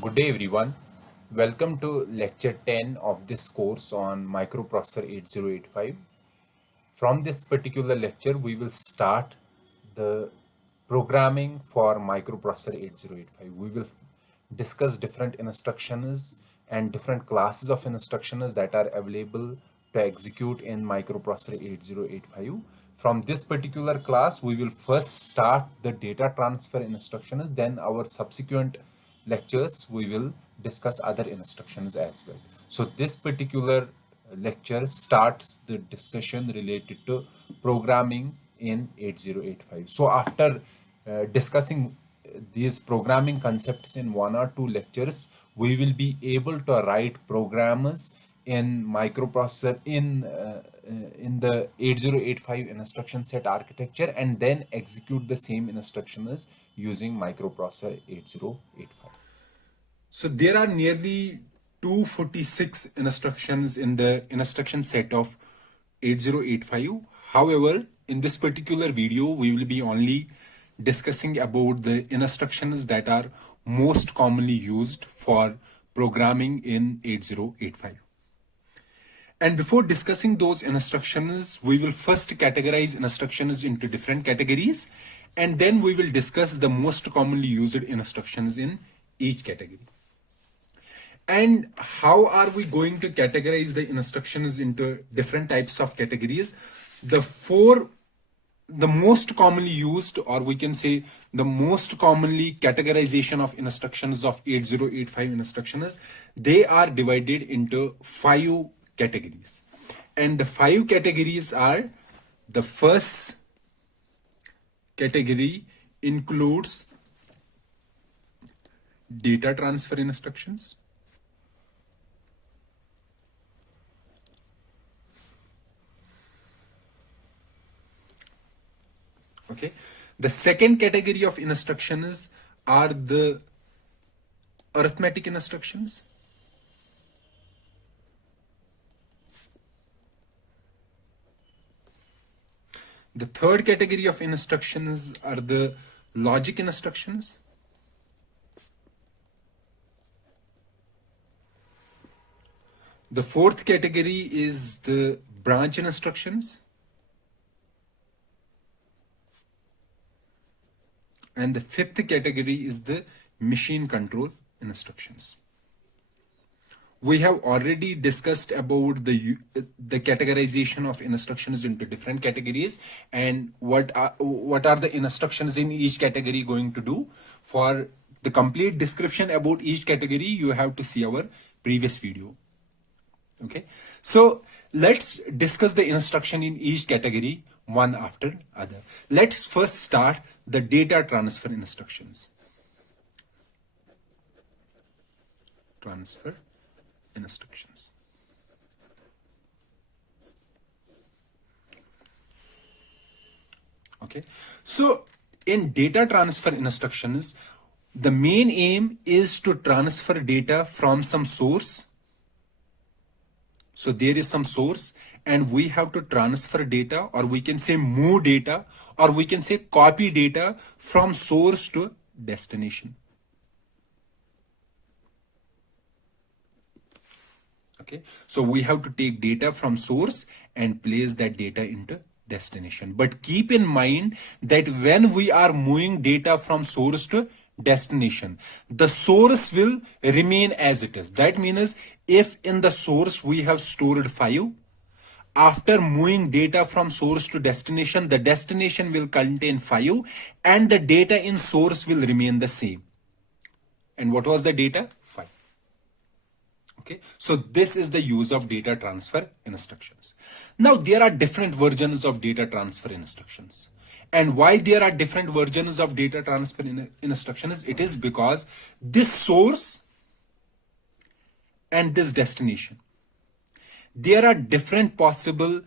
Good day everyone. Welcome to lecture 10 of this course on Microprocessor 8085. From this particular lecture, we will start the programming for Microprocessor 8085. We will discuss different instructions and different classes of instructions that are available to execute in Microprocessor 8085. From this particular class, we will first start the data transfer instructions, then our subsequent lectures we will discuss other instructions as well. So this particular lecture starts the discussion related to programming in 8085. So after discussing these programming concepts in one or two lectures, we will be able to write programs in microprocessor in the 8085 instruction set architecture and then execute the same instructions using microprocessor 8085. So there are nearly 246 instructions in the instruction set of 8085. However, in this particular video, we will be only discussing about the instructions that are most commonly used for programming in 8085. And before discussing those instructions, we will first categorize instructions into different categories, and then we will discuss the most commonly used instructions in each category. And how are we going to categorize the instructions into different types of categories? The most commonly used, or we can say the most commonly categorization of instructions of 8085 instructions, they are divided into 5 categories. And the 5 categories are: the first category includes data transfer instructions. Okay. The second category of instructions are the arithmetic instructions. The third category of instructions are the logic instructions. The fourth category is the branch instructions. And the fifth category is the machine control instructions. We have already discussed about the categorization of instructions into different categories and what are the instructions in each category going to do. For the complete description about each category, you have to see our previous video. Okay, so let's discuss the instruction in each category one after other. Let's first start the data transfer instructions. Transfer instructions. Okay, so in data transfer instructions, the main aim is to transfer data from some source. So there is some source and we have to transfer data, or we can say move data, or we can say copy data from source to destination. Okay, so we have to take data from source and place that data into destination. But keep in mind that when we are moving data from source to destination, the source will remain as it is. That means if in the source we have stored 5, after moving data from source to destination, the destination will contain 5 and the data in source will remain the same. And what was the data? 5. Okay, so this is the use of data transfer instructions. Now there are different versions of data transfer instructions. And why there are different versions of data transfer instructions? It is because this source and this destination, there are different possible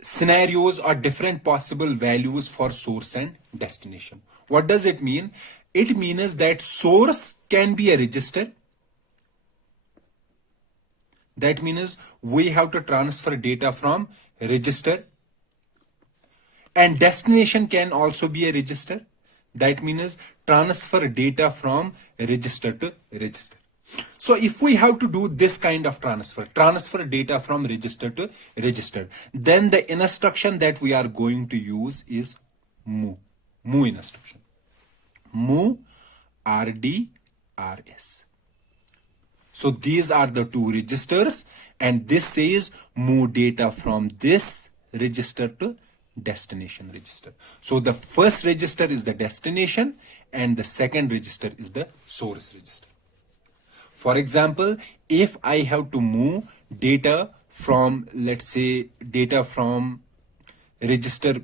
scenarios or different possible values for source and destination. What does it mean? It means that source can be a register. That means we have to transfer data from register. And destination can also be a register. That means transfer data from register to register. So if we have to do this kind of transfer data from register to register, then the instruction that we are going to use is move instruction. Move RD RS. So these are the two registers, and this says move data from this register to destination register. So the first register is the destination and the second register is the source register. For example, if I have to move data from, let's say, data from register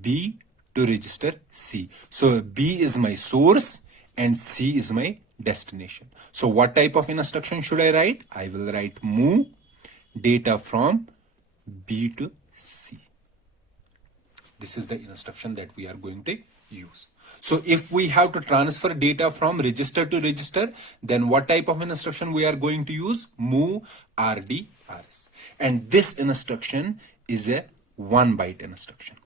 B to register C. So B is my source and C is my destination. So what type of instruction should I write? I will write move data from B to C. This is the instruction that we are going to use. So if we have to transfer data from register to register, then what type of instruction we are going to use? Move RD RS. And this instruction is a 1 byte instruction.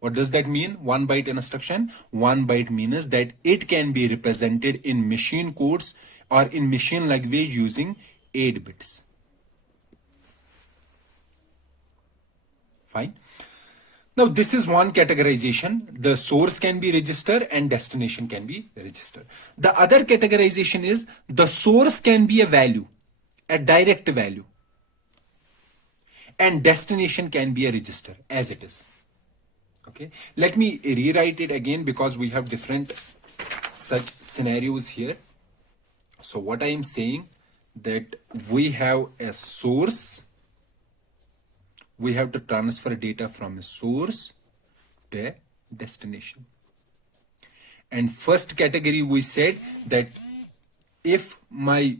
What does that mean? 1 byte instruction. 1 byte means that it can be represented in machine codes or in machine language using 8 bits. Fine. Now this is one categorization. The source can be register and destination can be register. The other categorization is the source can be a value, a direct value, and destination can be a register as it is. Okay, let me rewrite it again because we have different such scenarios here. So what I am saying that we have a source, we have to transfer data from a source to a destination. And first category we said that if my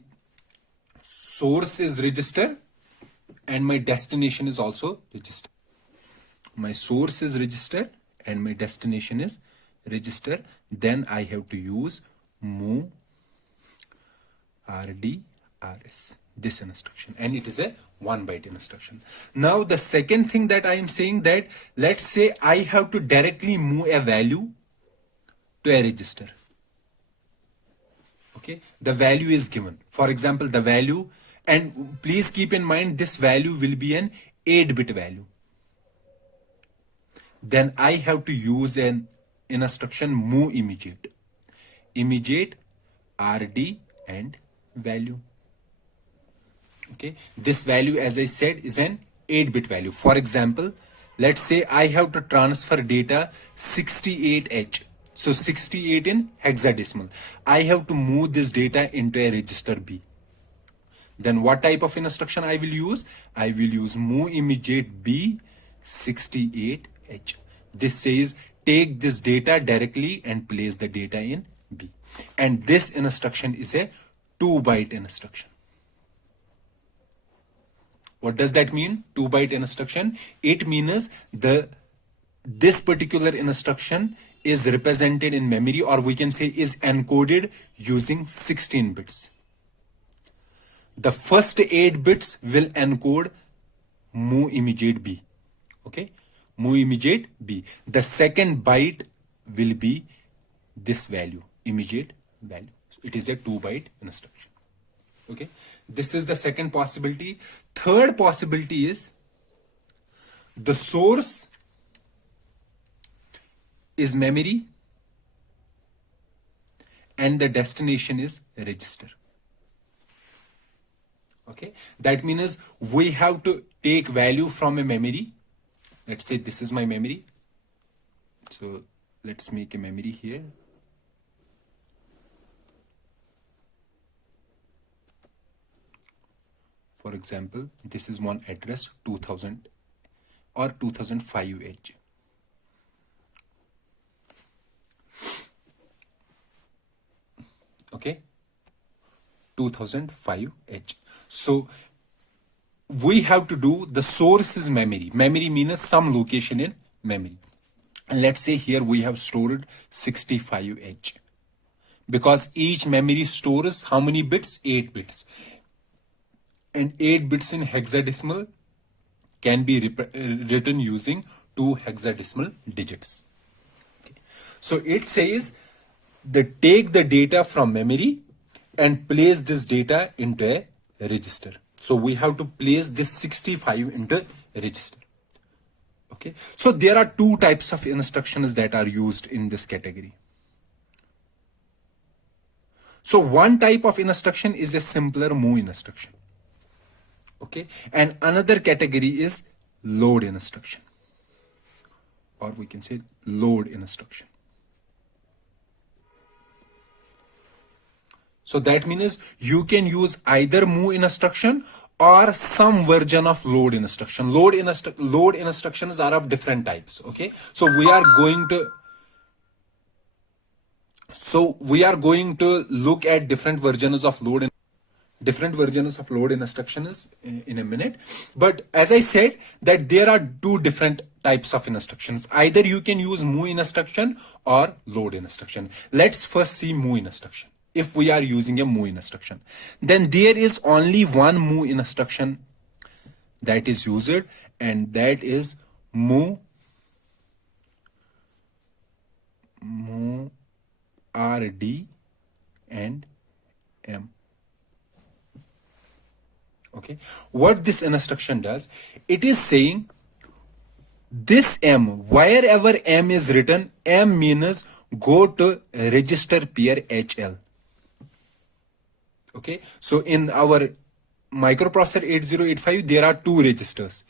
source is register and my destination is also register. My source is register and my destination is register, then I have to use move RD RS, this instruction, and it is a 1 byte instruction. Now the second thing that I am saying that let's say I have to directly move a value to a register. Okay, the value is given. For example, the value, and please keep in mind this value will be an 8-bit value. Then I have to use an instruction move immediate. Immediate RD and value. Okay, this value, as I said, is an 8-bit value. For example, let's say I have to transfer data 68H. So 68 in hexadecimal. I have to move this data into a register B. Then what type of instruction I will use? I will use move immediate B 68H. This says take this data directly and place the data in B. And this instruction is a 2 byte instruction. What does that mean? 2 byte instruction. It means this particular instruction is represented in memory, or we can say is encoded using 16 bits. The first 8 bits will encode move immediate B. Okay, move immediate B. The second byte will be this value, immediate value. So it is a 2 byte instruction. Okay, this is the second possibility. Third possibility is the source is memory and the destination is register. Okay, that means we have to take value from a memory. Let's say this is my memory. So let's make a memory here. For example, this is one address 2000 or 2005H. Okay, 2005H. So we have to do the source is memory. Memory means some location in memory. And let's say here we have stored 65H. Because each memory stores how many bits? 8 bits. And 8 bits in hexadecimal can be written using 2 hexadecimal digits. Okay. So it says that take the data from memory and place this data into a register. So we have to place this 65 into a register. Okay. So there are two types of instructions that are used in this category. So one type of instruction is a simpler move instruction. Okay. And another category is load instruction, or we can say load instruction. So that means you can use either move instruction or some version of load instruction. Load instructions are of different types. Okay. So we are going to look at different versions of load instructions in a minute. But as I said, that there are two different types of instructions. Either you can use move instruction or load instruction. Let's first see move instruction. If we are using a move instruction, then there is only one move instruction that is used, and that is move RD and M. Okay, what this instruction does, it is saying this M, wherever M is written, M means go to register pair HL. Okay, so in our microprocessor 8085, there are two registers.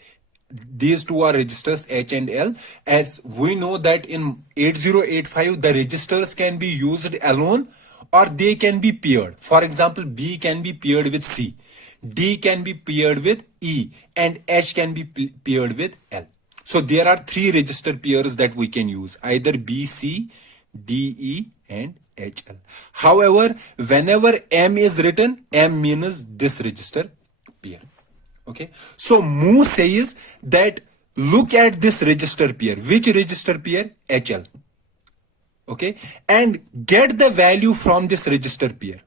These two are registers H and L. As we know that in 8085, the registers can be used alone or they can be paired. For example, B can be paired with C, D can be paired with E, and H can be paired with L. So there are three register pairs that we can use, either B, C, D, E, and HL. However, whenever M is written, M means this register pair. Okay. So move says that look at this register pair. Which register pair? HL. Okay. And get the value from this register pair.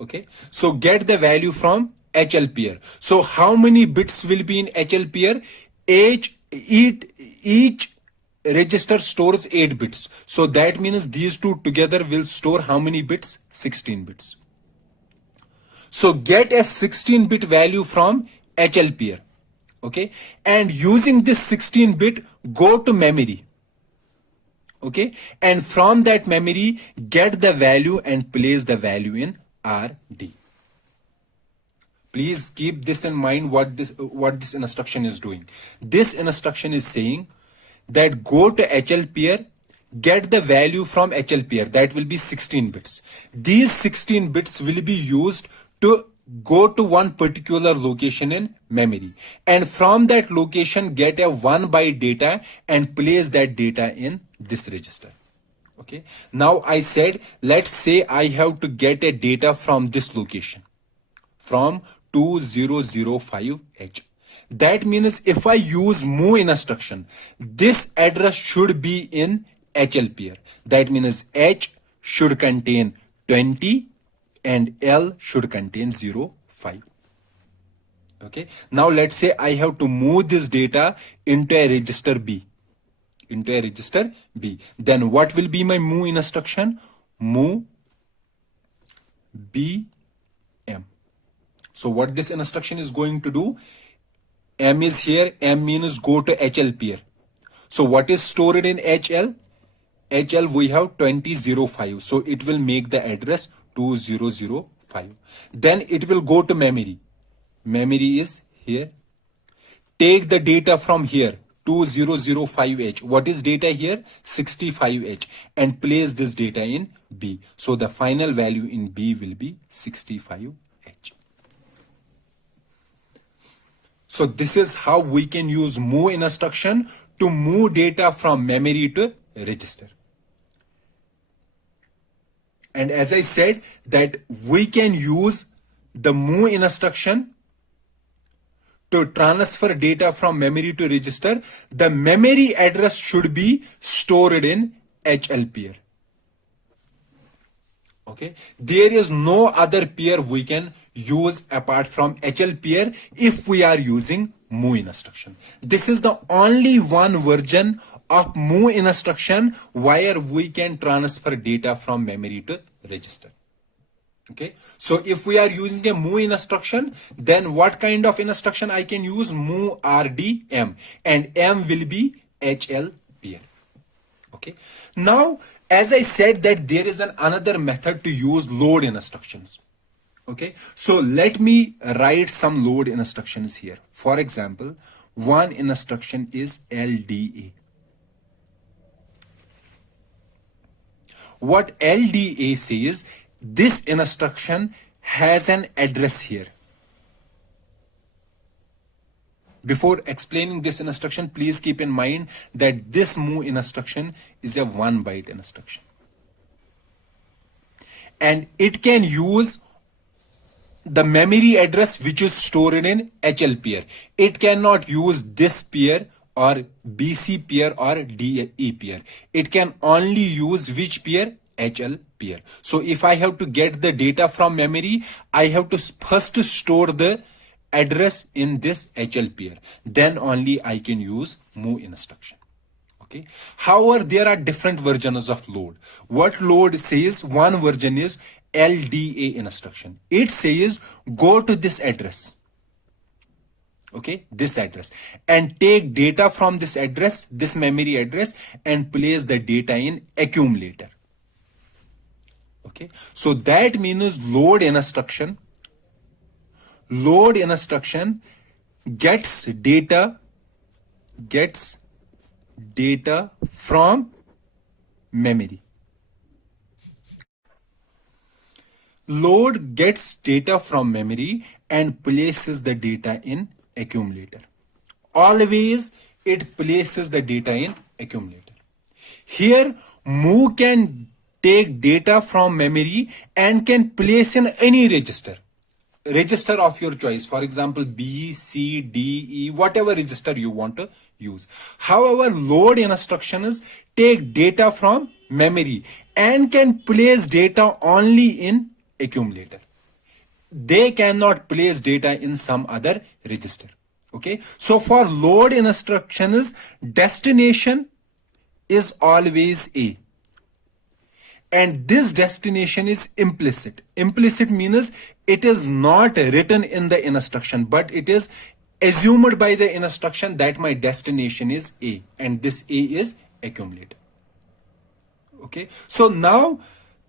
Okay. So get the value from HL pair. So how many bits will be in HL pair? Each register stores 8 bits. So that means these two together will store how many bits? 16 bits. So get a 16-bit value from HL pair. Okay. And using this 16-bit, go to memory. Okay. And from that memory, get the value and place the value in RD. Please keep this in mind, what this instruction is doing. This instruction is saying that go to HL pair, get the value from HL pair, that will be 16 bits. These 16 bits will be used to go to one particular location in memory, and from that location get a 1 byte data and place that data in this register. Okay. Now I said, let's say I have to get a data from this location, from 2005H. That means if I use move instruction, this address should be in HL pair. That means H should contain 20 and L should contain 05. Okay. Now let's say I have to move this data into a register B. Then what will be my move instruction? Move BM. So what this instruction is going to do, M is here, M means go to HL pair. So what is stored in HL? HL we have 2005. So it will make the address 2005. Then it will go to memory. Memory is here. Take the data from here, 2005H. What is data here? 65H. And place this data in B. So the final value in B will be 65H. So this is how we can use move instruction to move data from memory to register. And as I said, that we can use the move instruction to transfer data from memory to register. The memory address should be stored in HL pair. Okay. There is no other pair we can use apart from HL pair if we are using move instruction. This is the only one version of move instruction where we can transfer data from memory to register. Okay, so if we are using a move instruction, then what kind of instruction I can use? Move RDM, and M will be HL pair. Okay, now as I said that there is another method to use load instructions. Okay, so let me write some load instructions here. For example, one instruction is LDA. What LDA says, this instruction has an address here. Before explaining this instruction, please keep in mind that this move instruction is a 1 byte instruction. And it can use the memory address which is stored in HL pair. It cannot use this pair or BC pair or DE pair. It can only use which pair? HL pair. So if I have to get the data from memory, I have to first store the address in this HL pair. Then only I can use move instruction. Okay. However, there are different versions of load. What load says? One version is LDA instruction. It says go to this address. Okay, this address, and take data from this address, this memory address, and place the data in accumulator. Okay, so that means load instruction gets data from memory. Load gets data from memory and places the data in accumulator. Always it places the data in accumulator. Here move can take data from memory and can place in any register of your choice. For example, B, C, D, E, whatever register you want to use. However, load instructions take data from memory and can place data only in accumulator. They cannot place data in some other register. Okay, so for load instructions, destination is always A. And this destination is implicit. Implicit means it is not written in the instruction, but it is assumed by the instruction that my destination is A, and this A is accumulator. Okay, so now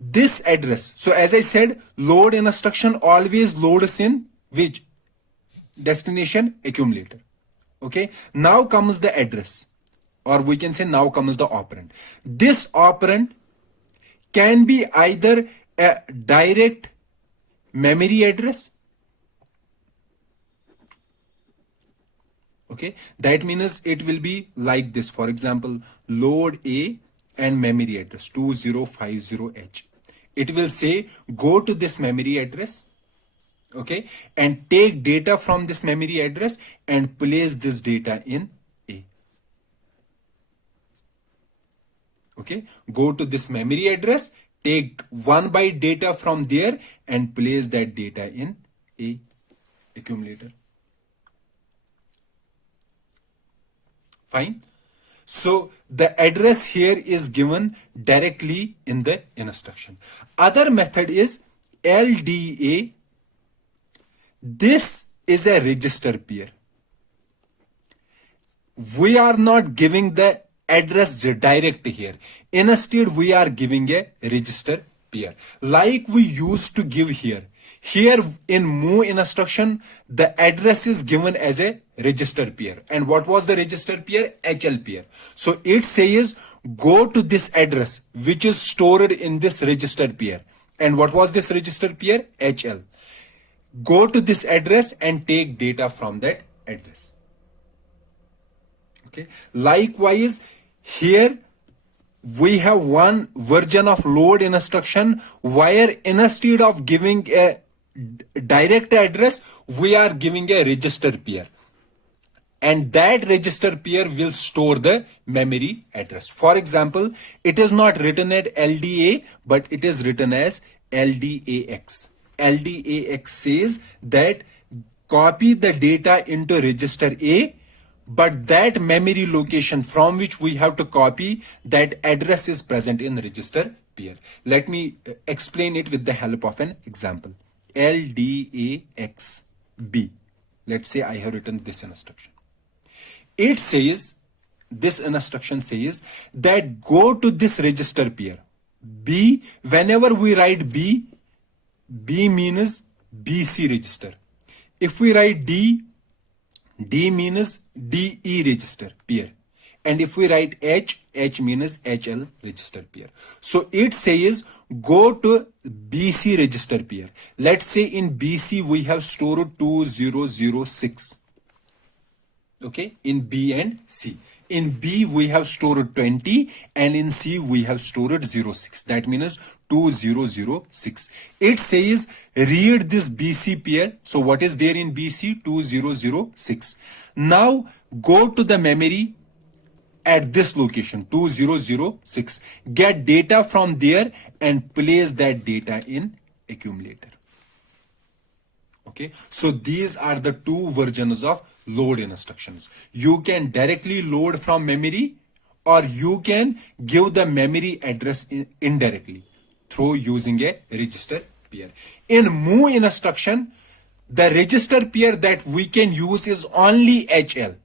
this address. So as I said, load instruction always loads in which? Destination, accumulator. Okay, now comes the address, or we can say now comes the operand. This operand can be either a direct memory address. Okay, that means it will be like this. For example, load A and memory address 2050H. It will say go to this memory address, okay, and take data from this memory address and place this data in A. Okay, go to this memory address, take 1 byte data from there and place that data in A accumulator. Fine. So the address here is given directly in the instruction. Other method is LDA. This is a register pair. We are not giving the address direct here. Instead, we are giving a register pair like we used to give here. Here in move instruction, the address is given as a register pair. And what was the register pair? HL pair. So it says go to this address which is stored in this register pair. And what was this register pair? HL. Go to this address and take data from that address. Okay. Likewise, here we have one version of load instruction where instead of giving a direct address, we are giving a register pair. And that register pair will store the memory address. For example, it is not written at LDA, but it is written as LDAX. LDAX says that copy the data into register A, but that memory location from which we have to copy, that address is present in register pair. Let me explain it with the help of an example. LDAXB. Let's say I have written this instruction. It says, this instruction says that go to this register pair. B, whenever we write B, B means BC register. If we write D, D means DE register pair. And if we write H, H means HL register pair. So it says go to BC register pair. Let's say in BC we have stored 2006. Okay, in B and C. In B we have stored 20 and in C we have stored 06. That means 2006. It says read this BC pair. So what is there in BC? 2006. Now go to the memory at this location 2006. Get data from there and place that data in accumulator. Okay, so these are the two versions of load instructions. You can directly load from memory, or you can give the memory address indirectly through using a register pair. In move instruction, the register pair that we can use is only HL.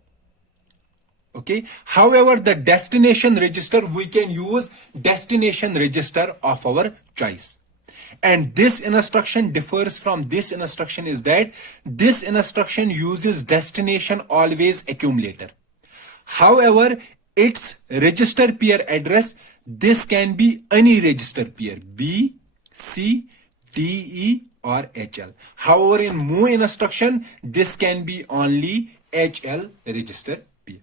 Okay, however, the destination register, we can use destination register of our choice. And this instruction differs from this instruction is that this instruction uses destination always accumulator. However, its register pair address, this can be any register pair, B, C, D, E or HL. However, in move instruction, this can be only HL register pair.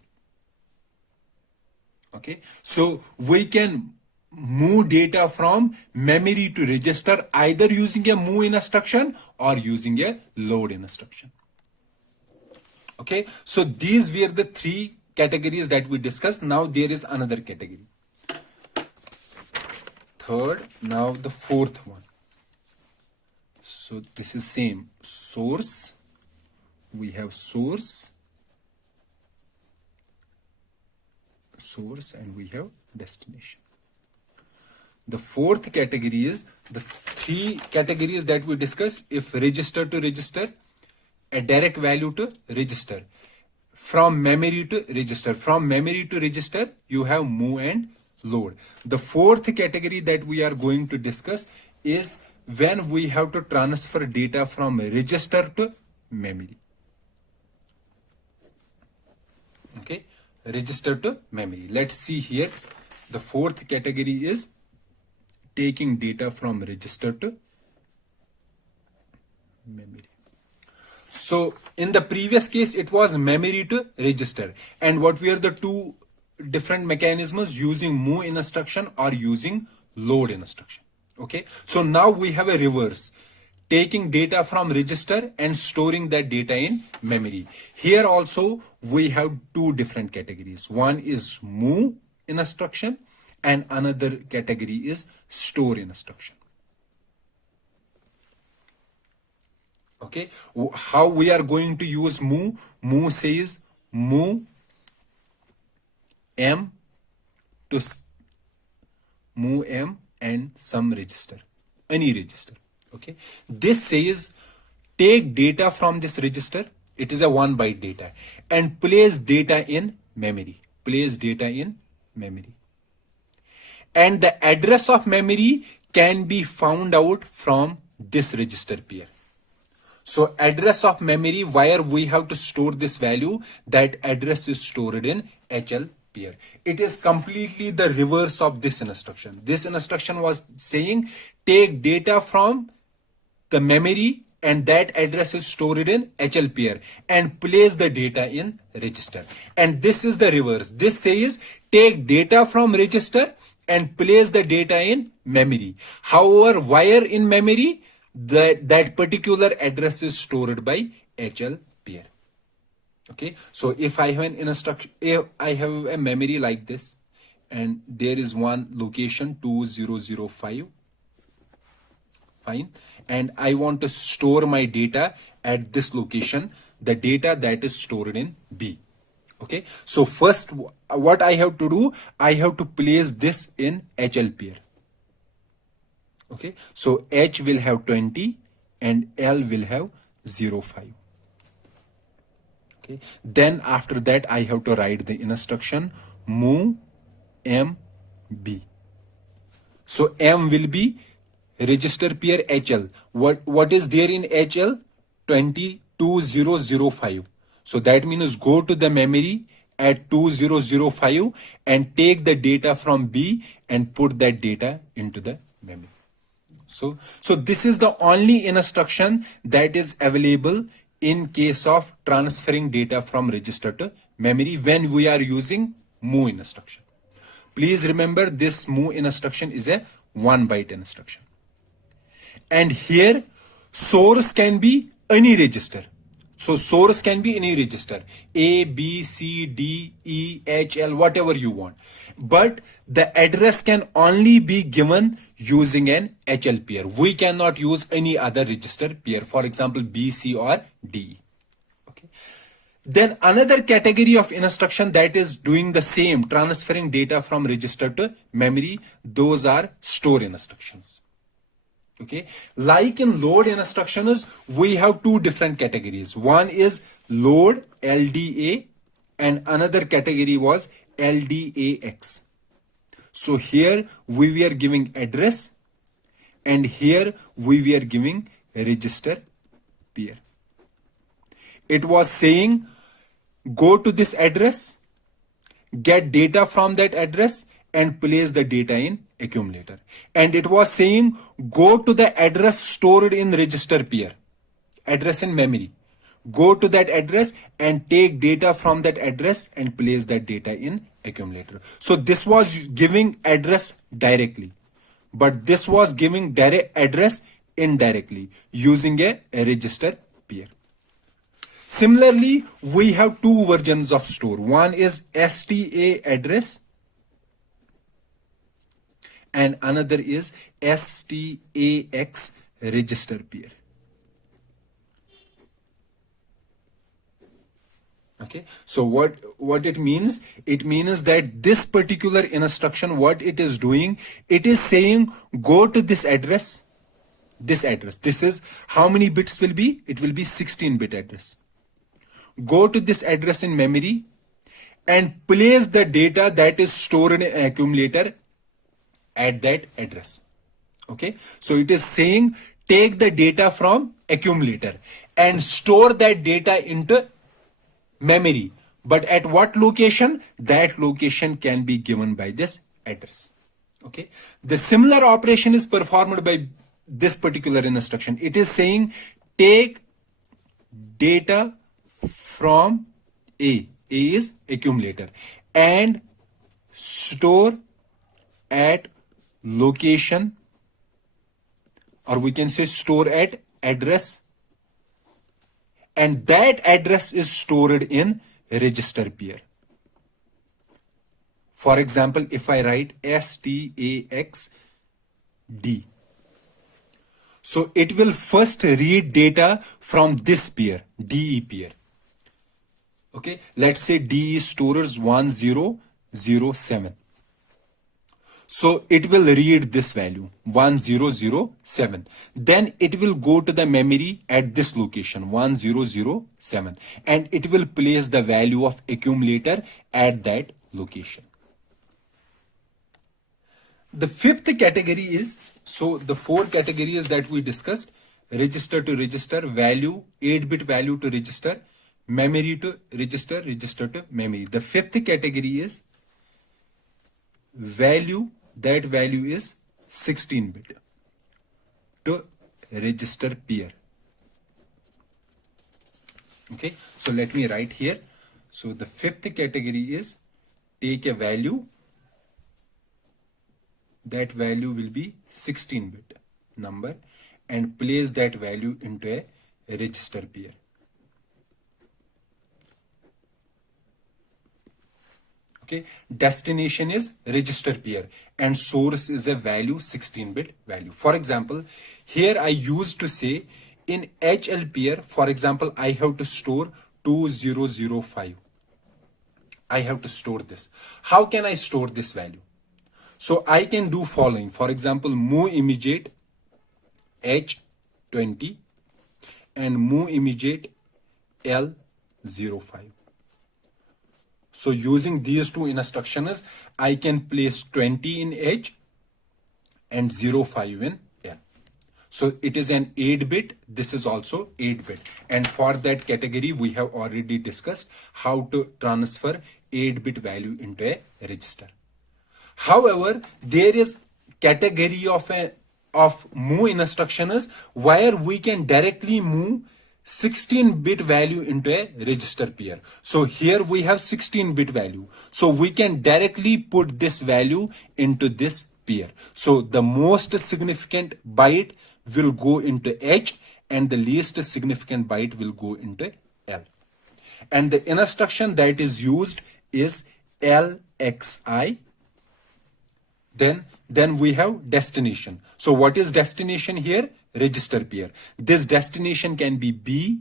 Okay, so we can move data from memory to register either using a move instruction or using a load instruction. Okay, so these were the three categories that we discussed. Now there is another category. Third, now the fourth one. So this is same source. We have source, and we have destination. The fourth category is the three categories that we discussed. If register to register, a direct value to register, from memory to register. From memory to register, you have move and load. The fourth category that we are going to discuss is when we have to transfer data from register to memory. Okay, register to memory. Let's see here. The fourth category is taking data from register to memory. So in the previous case, it was memory to register. And what were the two different mechanisms? Using move instruction or using load instruction. Okay, so now we have a reverse, taking data from register and storing that data in memory. Here also we have two different categories. One is move instruction and another category is store instruction. Okay, how we are going to use move? Move says move M to move M and some register, any register. Okay, this says take data from this register, it is a 1 byte data, and place data in memory. Place data in memory. And the address of memory can be found out from this register pair. So address of memory, where we have to store this value, that address is stored in HL pair. It is completely the reverse of this instruction. This instruction was saying take data from the memory and that address is stored in HL pair and place the data in register. And this is the reverse. This says take data from register and place the data in memory. However, where in memory, that particular address is stored by HL pair. Okay, so if I have an instruction, if I have a memory like this, and there is one location 2005, fine. And I want to store my data at this location, the data that is stored in B. Okay, so first what I have to do, I have to place this in HL pair. Okay, so H will have 20 and L will have 0.5. Okay, then after that I have to write the instruction move M B. So M will be register pair HL. What is there in HL? 20005. So that means go to the memory at 2005 and take the data from B and put that data into the memory. So this is the only instruction that is available in case of transferring data from register to memory when we are using move instruction. Please remember, this move instruction is a 1 byte instruction. And here source can be any register. So source can be any register, A, B, C, D, E, H, L, whatever you want. But the address can only be given using an HL pair. We cannot use any other register pair, for example, B, C or D. Okay. Then another category of instruction that is doing the same, transferring data from register to memory, those are store instructions. Okay, like in load instructions, we have two different categories. One is load LDA and another category was LDAX. So here we were giving address and here we were giving register pair. It was saying go to this address, get data from that address and place the data in accumulator. And it was saying go to the address stored in register pair, address in memory. Go to that address and take data from that address and place that data in accumulator. So this was giving address directly, but this was giving direct address indirectly using a register pair. Similarly, we have two versions of store. One is STA address and another is STAX register pair. Okay, so what it means? It means that this particular instruction, what it is doing, it is saying go to this address, this address. This is how many bits will be? It will be 16-bit address. Go to this address in memory and place the data that is stored in an accumulator at that address. Okay, so it is saying take the data from accumulator and store that data into memory, but at what location? That location can be given by this address. Okay, the similar operation is performed by this particular instruction. It is saying take data from A is accumulator, and store at location, or we can say store at address, and that address is stored in register pair. For example, if I write STAX D, so it will first read data from this pair, DE pair. Okay, let's say D is storage 1007. So it will read this value 1007. Then it will go to the memory at this location 1007 and it will place the value of accumulator at that location. The fifth category is, so the four categories that we discussed: register to register, value, 8-bit value to register, memory to register, register to memory. The fifth category is value, that value is 16-bit to register pair. Okay, so let me write here. So the fifth category is take a value, that value will be 16-bit number, and place that value into a register pair. Okay, destination is register pair and source is a value 16-bit value. For example, here I used to say in HL pair, for example, I have to store 2005. I have to store this. How can I store this value? So I can do following. For example, move immediate H20 and move immediate L05. So using these two instructions, I can place 20 in H and 05 in L. So it is an 8-bit. This is also 8-bit. And for that category, we have already discussed how to transfer 8-bit value into a register. However, there is category of move instructions where we can directly move 16-bit value into a register pair. So here we have 16-bit value. So we can directly put this value into this pair. So the most significant byte will go into H and the least significant byte will go into L. And the instruction that is used is LXI. Then we have destination. So what is destination here? Register pair. This destination can be B.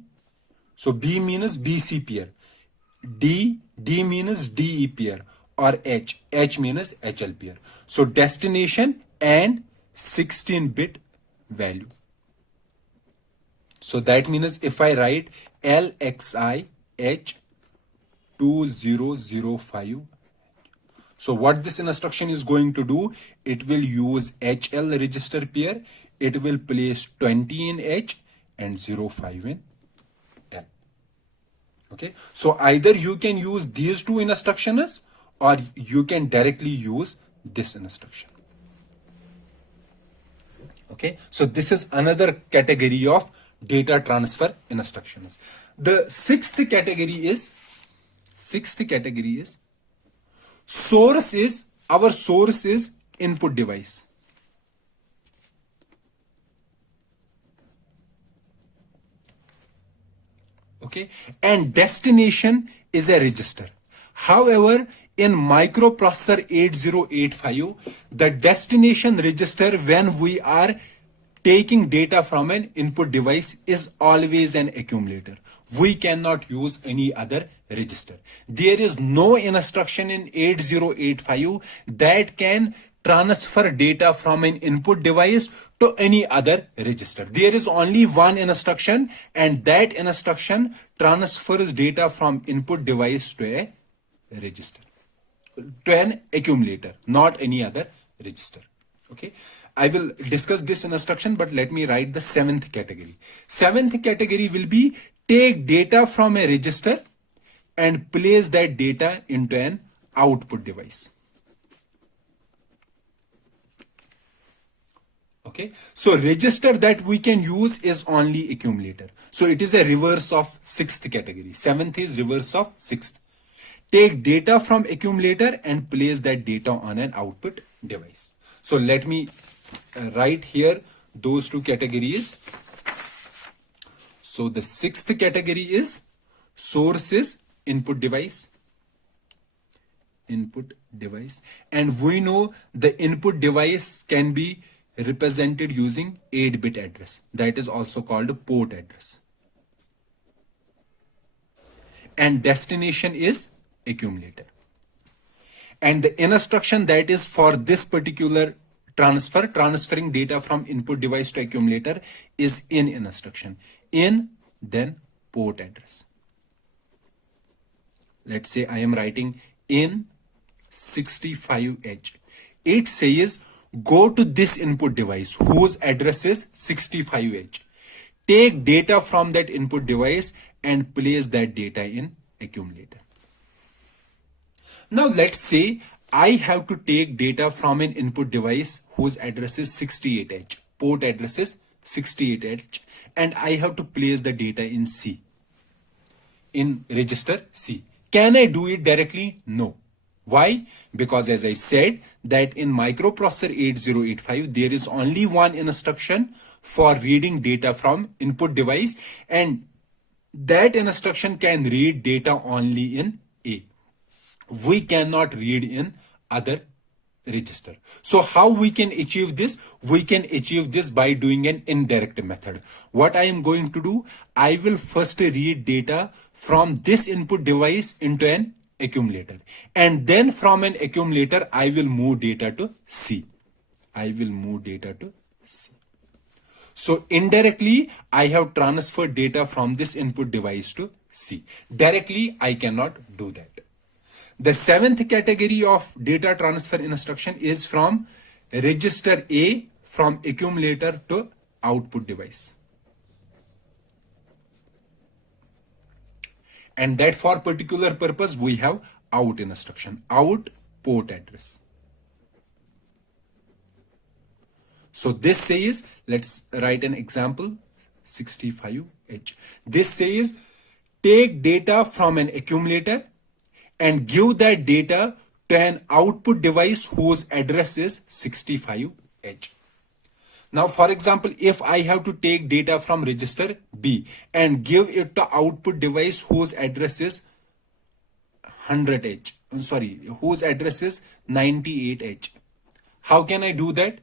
So B means BC pair. D means DE pair. Or H means HL pair. So destination and 16-bit value. So that means if I write LXI H2005, so what this instruction is going to do, it will use HL register pair. It will place 20 in H and 05 in L. Okay. So either you can use these two instructions or you can directly use this instruction. Okay. So this is another category of data transfer instructions. The sixth category is our source is input device. Okay, and destination is a register. However, in microprocessor 8085, the destination register when we are taking data from an input device is always an accumulator. We cannot use any other register. There is no instruction in 8085 that can transfer data from an input device to any other register. There is only one instruction, and that instruction transfers data from input device to a register, to an accumulator, not any other register. Okay, I will discuss this instruction, but let me write the seventh category. Seventh category will be take data from a register and place that data into an output device. Okay, so register that we can use is only accumulator. So it is a reverse of sixth category. Seventh is reverse of sixth. Take data from accumulator and place that data on an output device. So let me write here those two categories. So the sixth category is source is input device. Input device. And we know the input device can be represented using 8-bit address. That is also called port address. And destination is accumulator. And the instruction that is for this particular transferring data from input device to accumulator is in instruction. In, then port address. Let's say I am writing in 65H. It says go to this input device whose address is 65H. Take data from that input device and place that data in accumulator. Now let's say I have to take data from an input device whose address is 68H. Port address is 68H, and I have to place the data in C, in register C. Can I do it directly? No. Why? Because as I said that in microprocessor 8085, there is only one instruction for reading data from input device, and that instruction can read data only in A. We cannot read in other register. So how we can achieve this? We can achieve this by doing an indirect method. What I am going to do, I will first read data from this input device into an accumulator, and then from an accumulator I will move data to C. I will move data to C. So indirectly I have transferred data from this input device to C. Directly I cannot do that. The seventh category of data transfer instruction is from register A from accumulator to output device. And that for particular purpose we have out instruction, out port address. So this says, let's write an example, 65H. This says take data from an accumulator and give that data to an output device whose address is 65H. Now, for example, if I have to take data from register B and give it to output device whose address is 100H, whose address is 98H. How can I do that?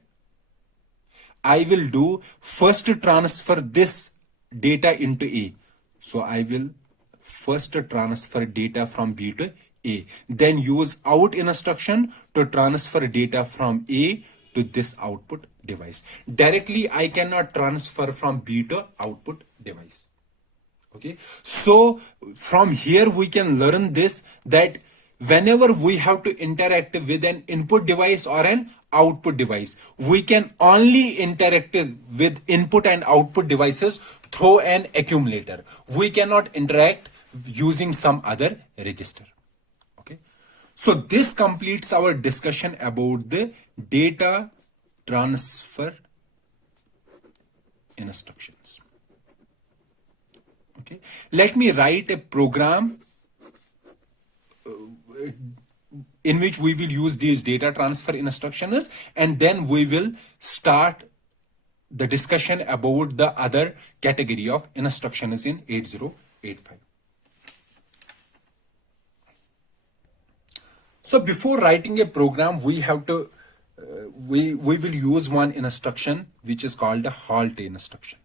I will do first transfer this data into A. So I will first transfer data from B to A. Then use out instruction to transfer data from A to this output device. Directly I cannot transfer from B to output device. Okay. So from here we can learn this, that whenever we have to interact with an input device or an output device, we can only interact with input and output devices through an accumulator. We cannot interact using some other register. Okay. So this completes our discussion about the data transfer instructions. Okay. Let me write a program in which we will use these data transfer instructions, and then we will start the discussion about the other category of instructions in 8085. So before writing a program, we have to we will use one instruction which is called a halt instruction.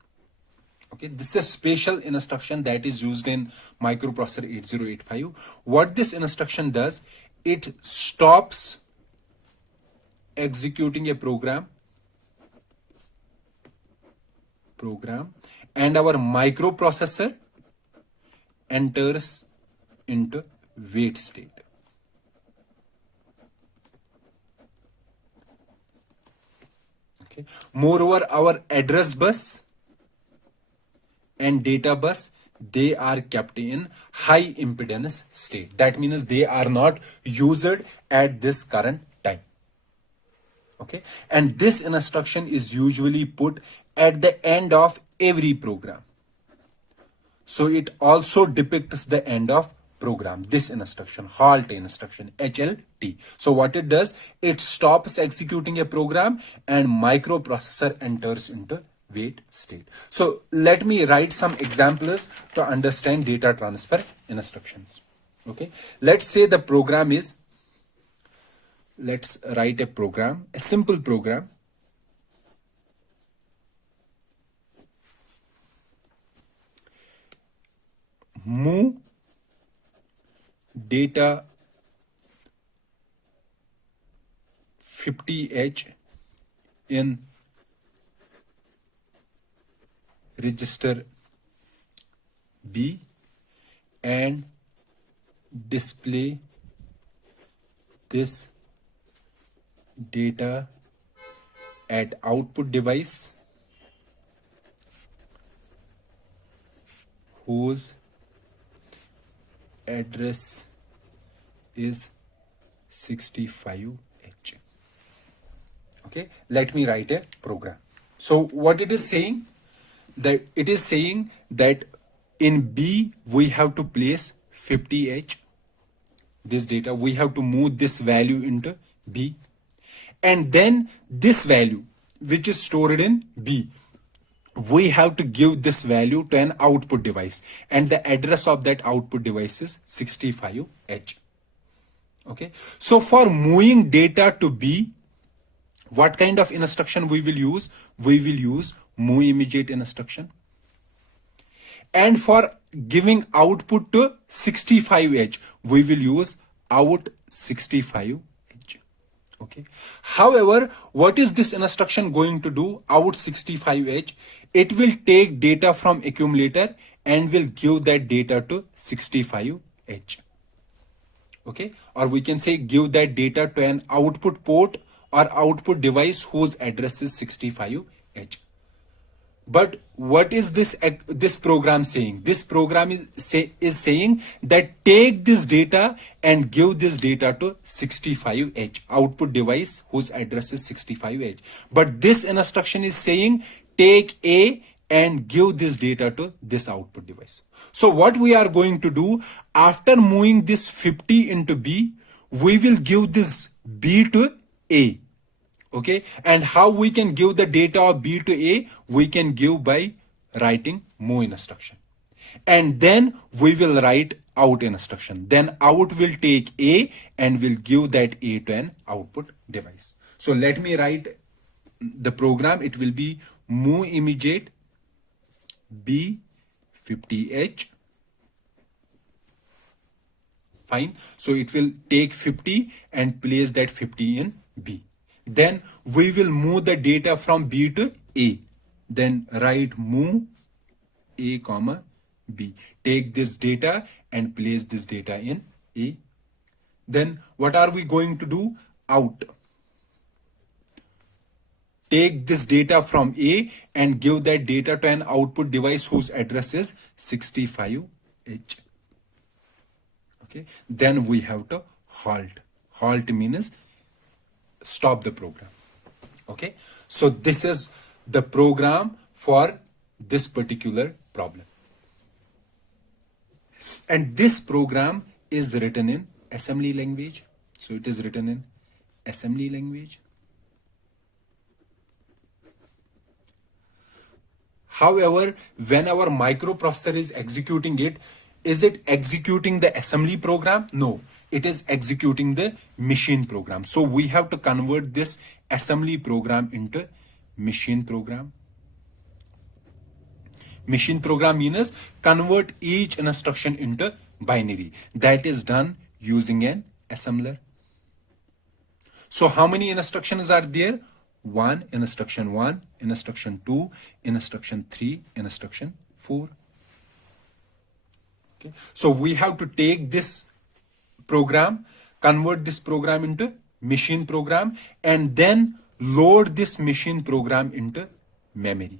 Okay, this is a special instruction that is used in microprocessor 8085. What this instruction does, it stops executing a program and our microprocessor enters into wait state. Okay. Moreover, our address bus and data bus, they are kept in high impedance state. That means they are not used at this current time. Okay. And this instruction is usually put at the end of every program. So it also depicts the end of program. This instruction, halt instruction, HLT. So what it does, it stops executing a program and microprocessor enters into wait state. So let me write some examples to understand data transfer instructions. Okay. Let's say the program is, let's write a program, a simple program. Move data 50H in register B and display this data at output device whose address is 65H. Okay, let me write a program. So what it is saying, that it is saying that in B we have to place 50H, this data, we have to move this value into B, and then this value which is stored in B, we have to give this value to an output device, and the address of that output device is 65H. Okay, so for moving data to B, what kind of instruction we will use? We will use move immediate instruction. And for giving output to 65H, we will use out 65H. Okay. However, what is this instruction going to do? Out 65H, it will take data from accumulator and will give that data to 65H. Okay, or we can say give that data to an output port or output device whose address is 65H. But what is this program saying? This program is saying that take this data and give this data to 65H, output device whose address is 65H. But this instruction is saying take A and give this data to this output device. So what we are going to do, after moving this 50 into B, we will give this B to A. Okay, and how we can give the data of B to A? We can give by writing move instruction, and then we will write out instruction. Then out will take A and will give that A to an output device. So let me write the program. It will be move immediate B 50H. Fine. So it will take 50 and place that 50 in B. Then we will move the data from B to A. Then write move A comma B. Take this data and place this data in A. Then what are we going to do? Out. Take this data from A and give that data to an output device whose address is 65H. Okay. Then we have to halt. Halt means stop the program. Okay, so this is the program for this particular problem, and this program is written in assembly language. So it is written in assembly language. However, when our microprocessor is executing it, is it executing the assembly program? No, it is executing the machine program. So we have to convert this assembly program into machine program. Machine program means convert each instruction into binary. That is done using an assembler. So how many instructions are there? 1, instruction 1, instruction 2, instruction 3, instruction 4. Okay. So we have to take this program, convert this program into machine program, and then load this machine program into memory.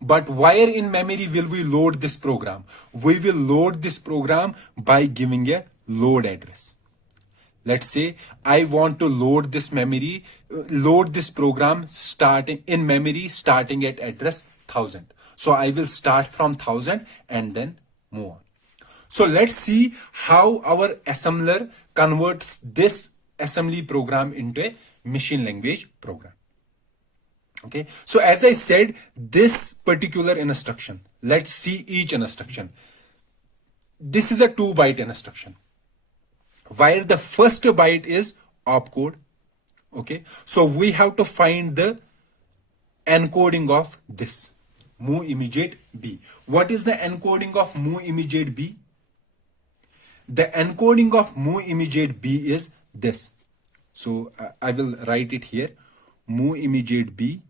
But where in memory will we load this program? We will load this program by giving a load address. Let's say I want to load this memory, load this program starting in memory starting at address 1000. So I will start from 1000 and then move on. So let's see how our assembler converts this assembly program into a machine language program. Okay, so as I said, this particular instruction, let's see each instruction. This is a 2-byte instruction, where the first byte is opcode. Okay, so we have to find the encoding of this move immediate B. What is the encoding of move immediate B? The encoding of move immediate B is this. So I will write it here. Move immediate B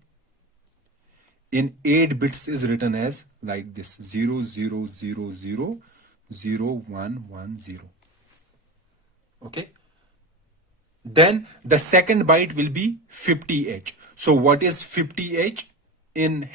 in 8 bits is written as like this: 0 0 0 0 0 1 1 0. Okay. Then the second byte will be 50H. So what is 50H in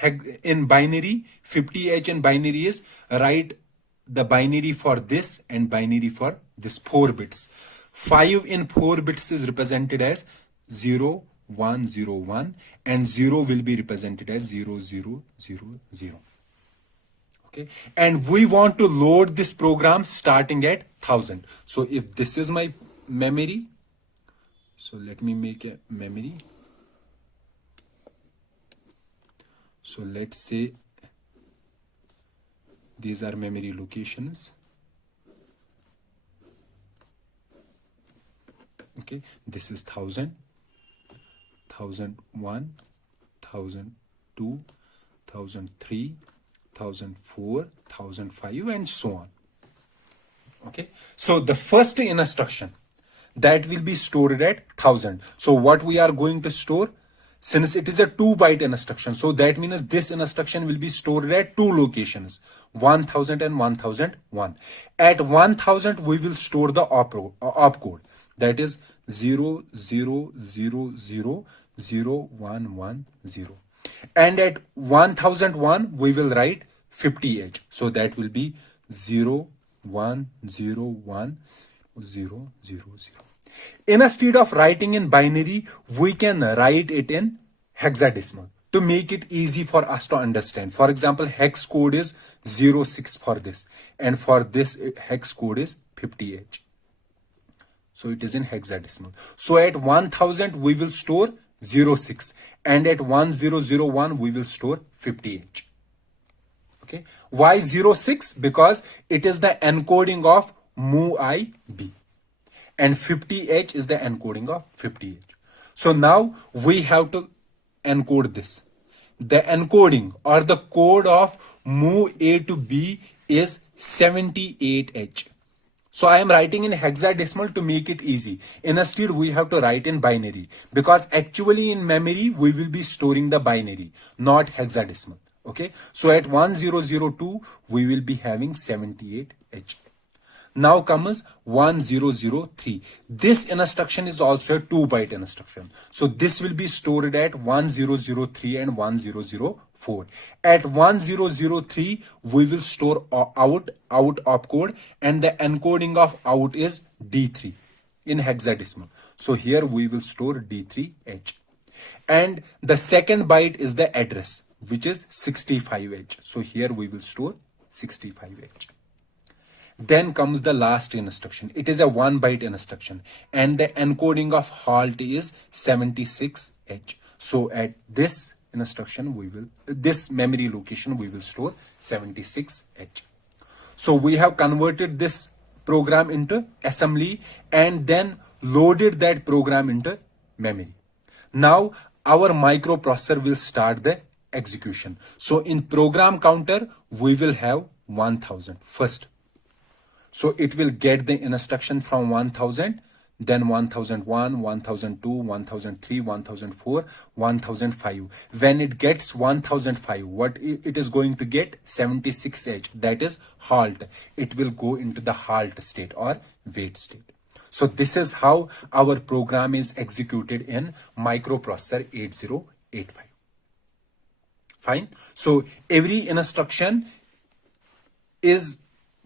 binary? 50H in binary is write the binary for this and binary for this 4 bits. 5 in 4 bits is represented as 0 1 0 1, and 0 will be represented as 0 0 0 0. Okay, and we want to load this program starting at 1000. So if this is my memory, so let me make a memory. So let's say these are memory locations. Okay, this is 1000, 1001, 1002, 1003, 1004, 1005, and so on. Okay, so the first instruction that will be stored at 1000. So what we are going to store, since it is a 2 byte instruction, so that means this instruction will be stored at two locations, 1000 and 1001. At 1000 we will store the opcode, that is 00000110, and at 1001 we will write 50h, so that will be 01010000. Instead of writing in binary, we can write it in hexadecimal to make it easy for us to understand. For example, hex code is 06 for this, and for this hex code is 50h. So it is in hexadecimal. So at 1000 we will store 06, and at 1001 we will store 50h. Okay, why 06? Because it is the encoding of MOVIB, and 50h is the encoding of 50h. So now we have to encode this. The encoding or the code of move A to B is 78h. So I am writing in hexadecimal to make it easy. Instead, we have to write in binary, because actually in memory we will be storing the binary, not hexadecimal. Okay, so at 1002 we will be having 78h. Now comes 1003. This instruction is also a 2 byte instruction. So this will be stored at 1003 and 1004. At 1003, we will store out opcode, and the encoding of out is D3 in hexadecimal. So here we will store D3H. And the second byte is the address, which is 65H. So here we will store 65H. Then comes the last instruction. It is a 1 byte instruction, and the encoding of halt is 76H. So at this instruction this memory location we will store 76H. So we have converted this program into assembly and then loaded that program into memory. Now our microprocessor will start the execution. So in program counter we will have 1000 first. So it will get the instruction from 1000, then 1001, 1002, 1003, 1004, 1005. When it gets 1005, what it is going to get? 76H, that is halt. It will go into the halt state or wait state. So this is how our program is executed in microprocessor 8085. Fine. So every instruction is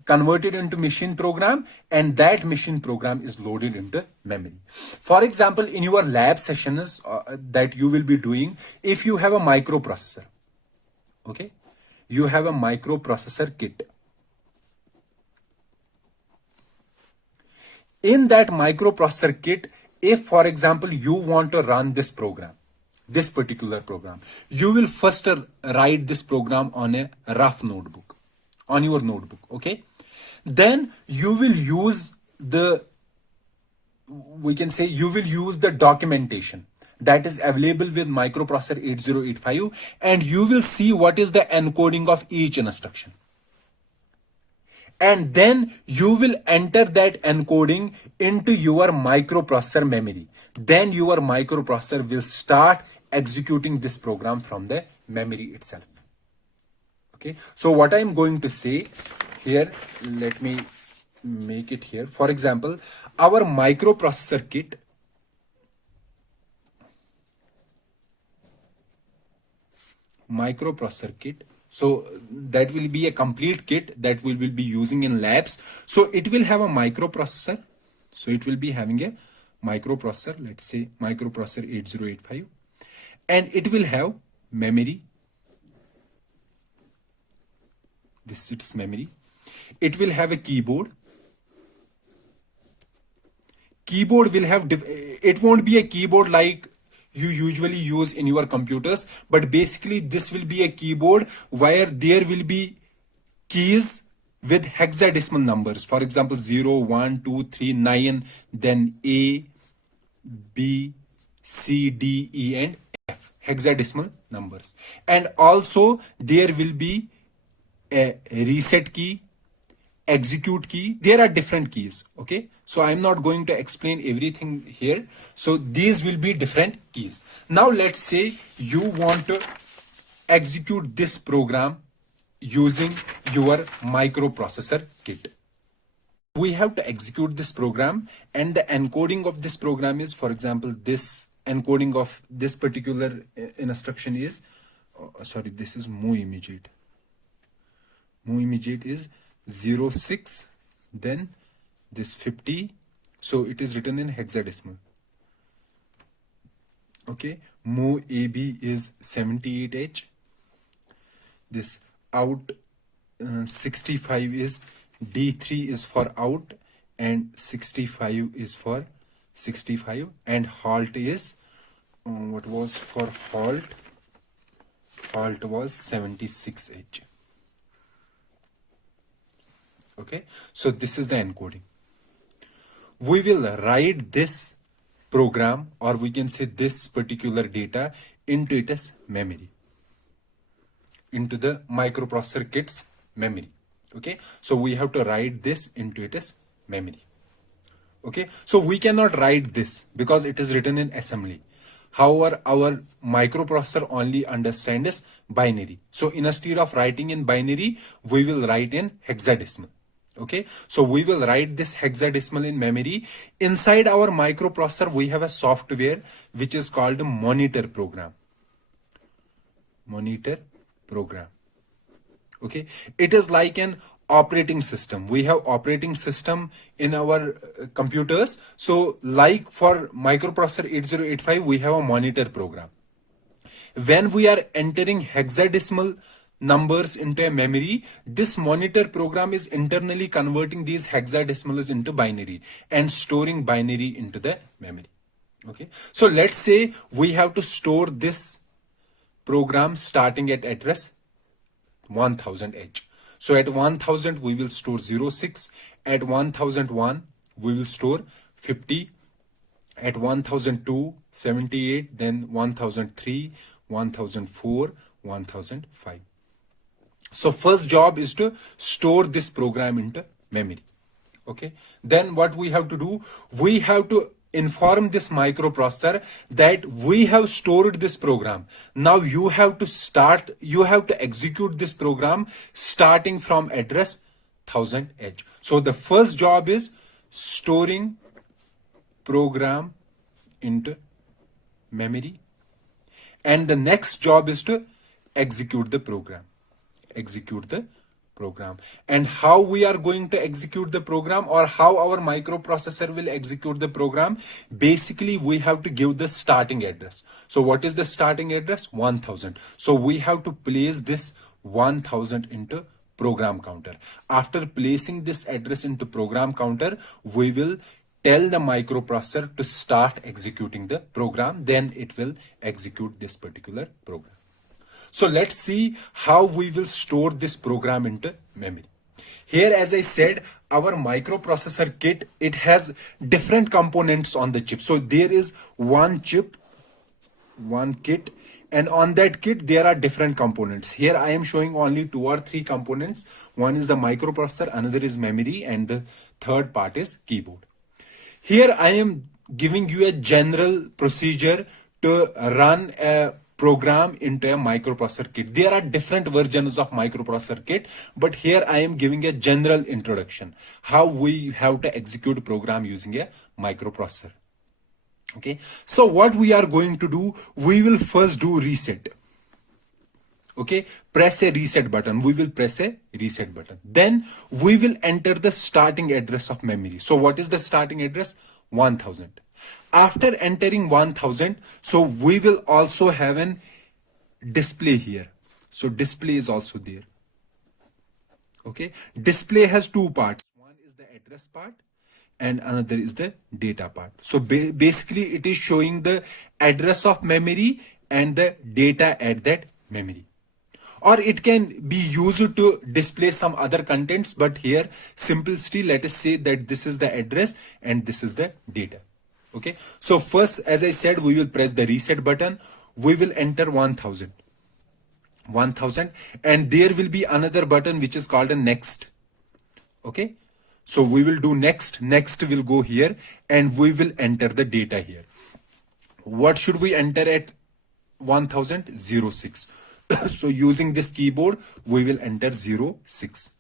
converted into machine program, and that machine program is loaded into memory. For example, in your lab sessions that you will be doing, if you have a microprocessor, okay, you have a microprocessor kit. In that microprocessor kit, if for example you want to run this program, this particular program, you will first write this program on a rough notebook, on your notebook, okay? Then you will use the, we can say you will use the documentation that is available with microprocessor 8085, and you will see what is the encoding of each instruction. And then you will enter that encoding into your microprocessor memory. Then your microprocessor will start executing this program from the memory itself. Okay, so what I am going to say here, let me make it here. For example, our microprocessor kit so that will be a complete kit that we will be using in labs. So it will have a microprocessor. So it will be having a microprocessor, let's say microprocessor 8085, and it will have memory. This is its memory. It will have a keyboard. Keyboard will have, it won't be a keyboard like you usually use in your computers, but basically this will be a keyboard where there will be keys with hexadecimal numbers. For example, 0, 1, 2, 3, 9, then A, B, C, D, E, and F, hexadecimal numbers. And also there will be a reset key, execute key. There are different keys. Okay, so I'm not going to explain everything here. So these will be different keys. Now let's say you want to execute this program using your microprocessor kit. We have to execute this program, and the encoding of this program is, for example, this encoding of this particular instruction is sorry, this is move immediate. Move immediate is 06, then this 50, so it is written in hexadecimal. Okay, move AB is 78H. This out 65 is D3 is for out, and 65 is for 65, and halt is what was for halt? Halt was 76H. Okay, so this is the encoding. We will write this program, or we can say this particular data, into its memory, into the microprocessor kit's memory. Okay, so we have to write this into its memory. Okay, so we cannot write this because it is written in assembly. However, our microprocessor only understands binary. So instead of writing in binary, we will write in hexadecimal. Okay, so we will write this hexadecimal in memory. Inside our microprocessor, we have a software which is called monitor program. Monitor program. Okay, it is like an operating system. We have operating system in our computers. So like for microprocessor 8085, we have a monitor program. When we are entering hexadecimal numbers into a memory, this monitor program is internally converting these hexadecimals into binary and storing binary into the memory. Okay, so let's say we have to store this program starting at address 1000H. So at 1000 we will store 06, at 1001 we will store 50, at 1002 78, then 1003, 1004, 1005. So first job is to store this program into memory. Okay, then what we have to do, we have to inform this microprocessor that we have stored this program. Now you have to execute this program starting from address 1000H. So the first job is storing program into memory, and the next job is to execute the program. And how we are going to execute the program, or how our microprocessor will execute the program, basically we have to give the starting address. So what is the starting address? 1000. So we have to place this 1000 into program counter. After placing this address into program counter, we will tell the microprocessor to start executing the program. Then it will execute this particular program. So let's see how we will store this program into memory. Here, as I said, our microprocessor kit, it has different components on the chip. So there is one chip, one kit, and on that kit there are different components. Here I am showing only 2 or 3 components. One is the microprocessor, another is memory, and the third part is keyboard. Here I am giving you a general procedure to run a program into a microprocessor kit. There are different versions of microprocessor kit, but here I am giving a general introduction how we have to execute program using a microprocessor. Okay, so what we are going to do, we will first do reset. Okay, press a reset button. We will press a reset button. Then we will enter the starting address of memory. So what is the starting address? 1000. After entering 1000, so we will also have an display here. So display is also there. Okay, display has 2 parts. One is the address part and another is the data part. So basically it is showing the address of memory and the data at that memory. Or it can be used to display some other contents, but here simplicity, let us say that this is the address and this is the data. Okay, so first, as I said, we will press the reset button. We will enter 1000, and there will be another button which is called a next. Okay, so we will do next. Next will go here, and we will enter the data here. What should we enter at 1006? So using this keyboard, we will enter 06.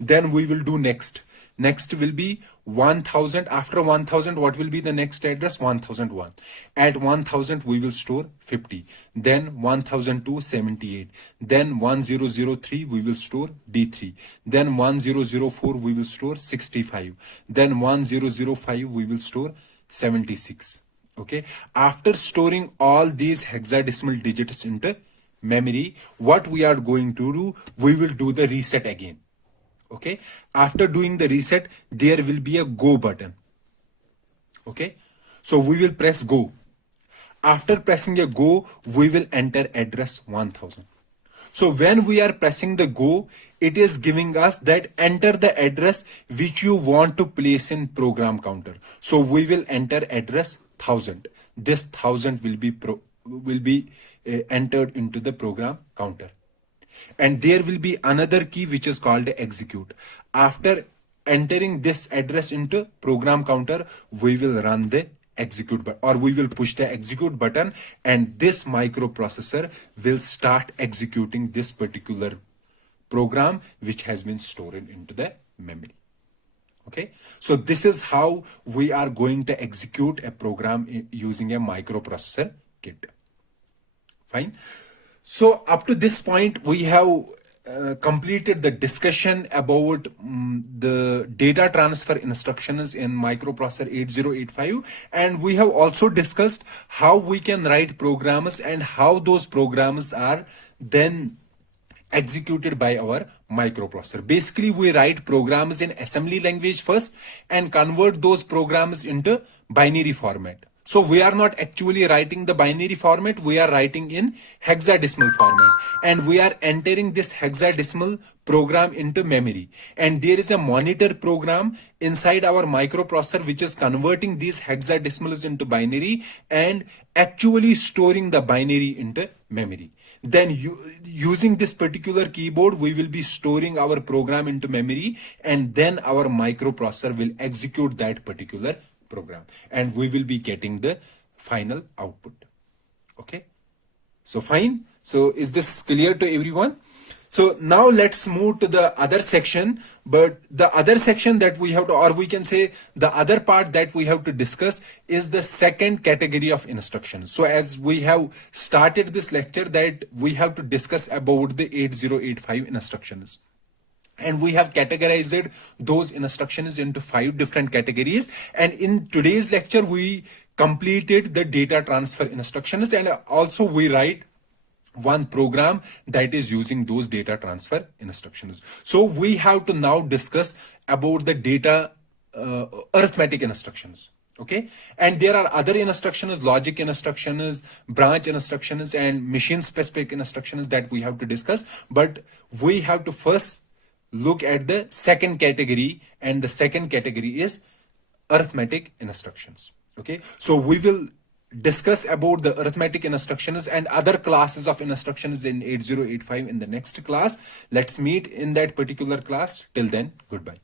Then we will do next. Next will be 1000. After 1000, what will be the next address? 1001. At 1000, we will store 50. Then 1002, 78. Then 1003, we will store D3. Then 1004, we will store 65. Then 1005, we will store 76. Okay, after storing all these hexadecimal digits into memory, what we are going to do, we will do the reset again. Okay, after doing the reset, there will be a go button. Okay, so we will press go. After pressing a go, we will enter address 1000. So when we are pressing the go, it is giving us that enter the address which you want to place in program counter. So we will enter address 1000. This 1000 will be entered into the program counter. And there will be another key which is called execute. After entering this address into program counter, we will run the execute button, or we will push the execute button, and this microprocessor will start executing this particular program which has been stored into the memory. Okay, so this is how we are going to execute a program using a microprocessor kit. Fine. So up to this point, we have completed the discussion about the data transfer instructions in microprocessor 8085, and we have also discussed how we can write programs and how those programs are then executed by our microprocessor. Basically, we write programs in assembly language first and convert those programs into binary format. So we are not actually writing the binary format, we are writing in hexadecimal format, and we are entering this hexadecimal program into memory. And there is a monitor program inside our microprocessor which is converting these hexadecimals into binary and actually storing the binary into memory. Then using this particular keyboard, we will be storing our program into memory, and then our microprocessor will execute that particular program, and we will be getting the final output. Okay, so fine. So is this clear to everyone? So now let's move to the other section, but the other section that we have to, or we can say the other part that we have to discuss is the second category of instructions. So as we have started this lecture that we have to discuss about the 8085 instructions. And we have categorized those instructions into 5 different categories. And in today's lecture, we completed the data transfer instructions, and also we write one program that is using those data transfer instructions. So we have to now discuss about the data arithmetic instructions. Okay, and there are other instructions, logic instructions, branch instructions, and machine specific instructions that we have to discuss. But we have to first look at the second category, and the second category is arithmetic instructions. Okay, so we will discuss about the arithmetic instructions and other classes of instructions in 8085 in the next class. Let's meet in that particular class. Till then, goodbye.